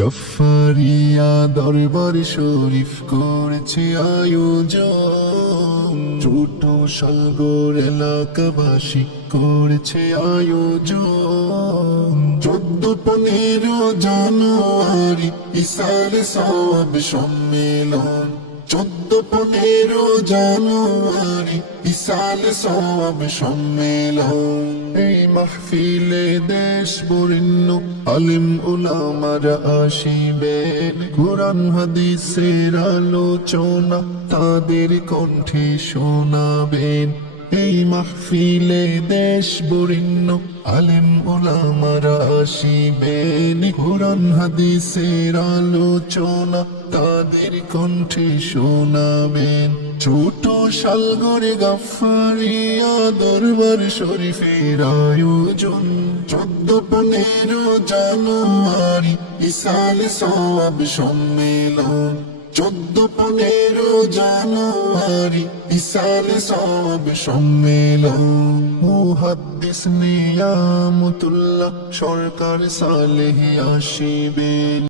গফফারিয়া দরবার শরীফ করেছে আয়োজন, ছোট সালগর এলাকাবাসী করেছে আয়োজন। 14-15 জানুয়ারি ইসালে সওয়াব সম্মেলন, 14-15 জানুয়ারি ইসালে সওয়াব সম্মেলন। এই মাহফিলে দেশ বরেণ্য আলিম উলামারা আসিবেন, কুরআন হাদিসের আলোচনা তাদের কণ্ঠে শোনাবেন। এই মাহফিলে দেশ বরেণ্য আলিম উলামারা আসিবেন, কুরআন হাদিসের আলোচনা তাদের কণ্ঠে শোনাবেন। ছোট সালগরে গফফারিয়া দরবার শরীফের আয়োজন, 14-15 জানুয়ারি ইসালে সওয়াব সম্মেলন, 14-15 জানুয়ারি ইসালে সওয়াব সম্মেলন। মুহাদ্দিস নিয়ামতুল্লাহ সরকার সালেহ আসিবেন।